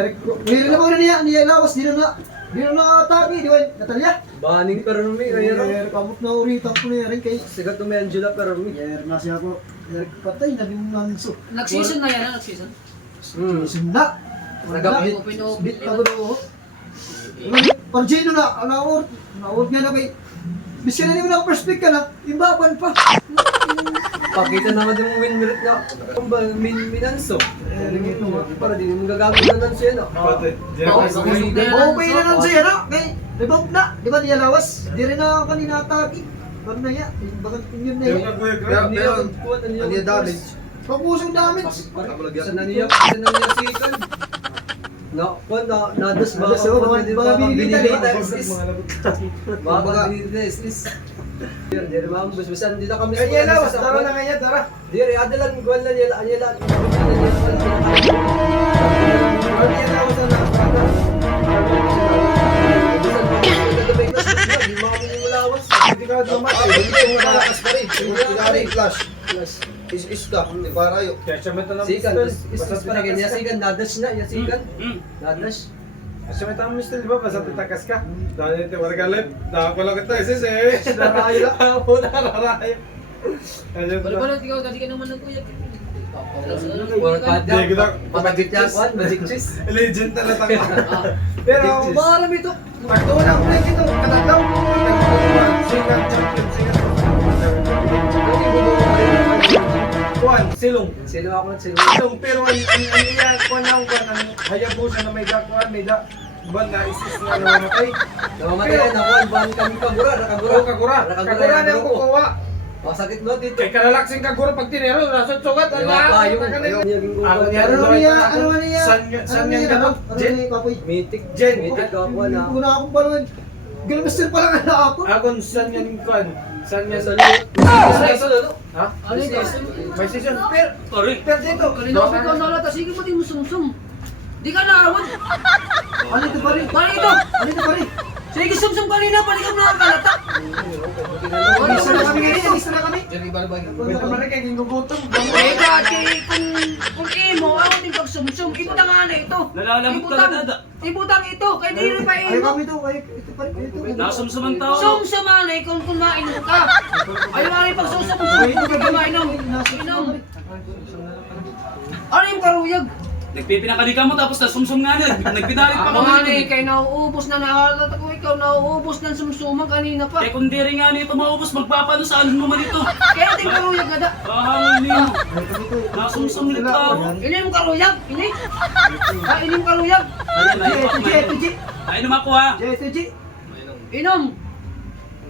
Ngayon na mga niya lawas, di na tabi, di ba, Natalia? Baning pero mi Ngayon, kamot na uritang ko na rin kay... sigat to may Angela pero mi. Ngayon, nasi ako, patay na din nanso. Nag-season na yan, nag-season. Sinda. Nagapit. Bit na gulo. Pargino na, naor nga na kay... Bisya na naman ako perspect ka na, imbaban pa. Pakita naman din mo win rate na. Kung ba minanso? Para di mo gagamit na nanso yan. Okay na nun siya na, kay rebound na, di ba niya lawas? Di rin na kanina atake. Parang na yan, bakit yun na yan. Pero ano yung damage? Pagpusong damage. Isa na niya sikan. Nadas ba? Mga binili tayo. Baka binili na islis. Diri ma'am, bus-busan dito kami. Kaya lawas, tara na kanya, tara. Diri adalan gwan na nila, anyala. Is-is ka, di ba rayo? Sikan, is para ganyan sikan, nadash na, ya sikan. Nadash. Asya may tamang mister, di ba? Basta titakas ka. Dahil ito, warga lip. Dahil ko lang ito, isis. Narayo lang. Ako narayo. Balik-balik, ikaw, dati ka naman nagkuyak. Work hard Hindi, kita. Magic cheese. Magic cheese. Legend na natang. Pero, Marami ito. pagtunan ko lang ito, katatlaw. Sikat, champion, sikat. Kuan, silong. Sino ako ng sino? Silong, pero ang iya, kuan lang, kuan, ang hayabusa na may dakuan, may da. Ban na isis na namatay. Namamatay na ako, ban kami kagura, nakagura. Oo, kagura. Kagura na yung kukuha. Oh, sakit mo dito. Kay kalalaksing kagura pag tinero, nasot sugat. Yung pa, yung Ako niya, Ano niya? San yan ka no? Jen? Papoy. Mythic Jen. Mythic ako na. Hindi ko na akong balon. Gilmaster pa lang na ako. Akon san yan kuan? San yan Sa sa lalo. Ha? Ano ito? May season. Pero dito. Kanina ko ikaw nalata, sige mo din mo sumsum. Di ka naawad. Ano ito pa rin? Balik ito. Ano ito pa rin? Sige, sumsum kanina, balik ka na kalata. Isa na kami ngayon, isa na kami. May naman kay ginugutom. Eh, dati, kung imo, ako din pag sumsum, ibutang nga na ito. Nalalamog ka na dada. Ibutang ito, kaya di rin pa Ay, imo. kami ito. Ay, ito pa rin. Ito. Nasumsumang tao. Sumsumanay kung mainom ka. Ayaw nga rin pag sumsum, kung ka mainom. Inom. Ano yung karuyag? Nagpipinakali ka mo tapos nasumsum nga niya. Nagpinalit pa Ako ka nga mo. ni, kay nauubos na nahalata ko, ikaw nauubos ng sumsuman kanina pa. Eh kung di rin nga nito maubos, magpapano saan mo man ito. Kaya din karuyag na da. Bahangin niyo. Nasumsum nito tao. Inim karuyag, inim. Inim karuyag. Ito, Ay naman ako ha. Ito. Inom.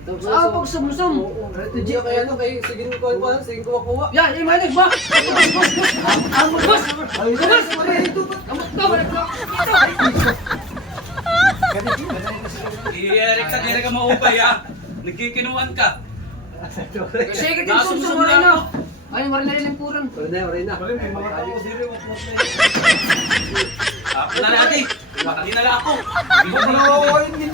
Saan pag sumsum? Hindi kaya ano kay sige ko pa, sige ko kuha. Ya, yung manig ba? Bus! Ay, ito. Kamot ka, balik ka. I-Eric sa dire ka maupay ha. Nagkikinuan ka. Kasi kita yung sumsum mo rin na. Ay, marin na rin puran. Oray na. Ako na natin. Makali na lang ako. Ano, hindi.